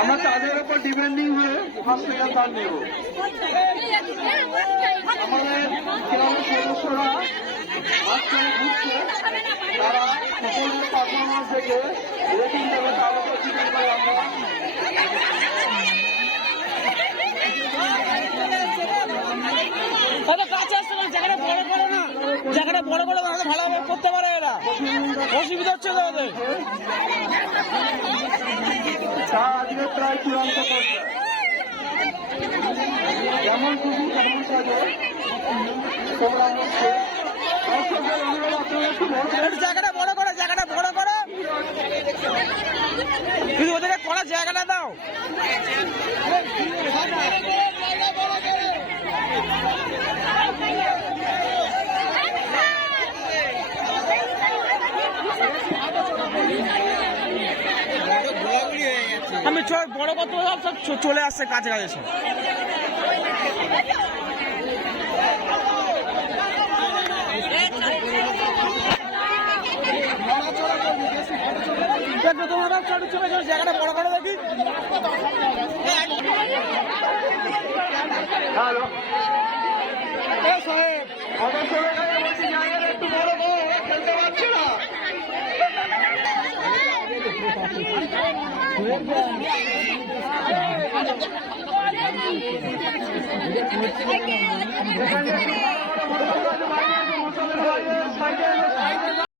আমরা তাদের উপর ডিপেন্ডিং হয়ে ফার্স্ট সেকেন্ড থার্ড নেব। আমাদের ক্লাবের সদস্যরা আজকে ঘুরছে, তারা সকলের পারফরমেন্স থেকে রেটিং দেবে, তার উপর ডিপেন্ড করে আমরা কাছে আসছে না, জায়গাটা বড় করো না, জায়গাটা বড় করে ভালোভাবে করতে পারে এরা, অসুবিধা হচ্ছে তো ওদের। আজকে প্রায় চূড়ান্ত করছে, যেমন খুশি তেমন সাজে প্রোগ্রাম হচ্ছে। জায়গাটা বড় করো, জায়গাটা বড় করো, কিন্তু ওদেরকে করার জায়গাটা দাও। আমি বড় কত সব চলে আসছে কাছে কাছে সব। জায়গাটা বড় করে দেখি। হ্যালো একটু বড় খেলতে পারছি না। সাইকেল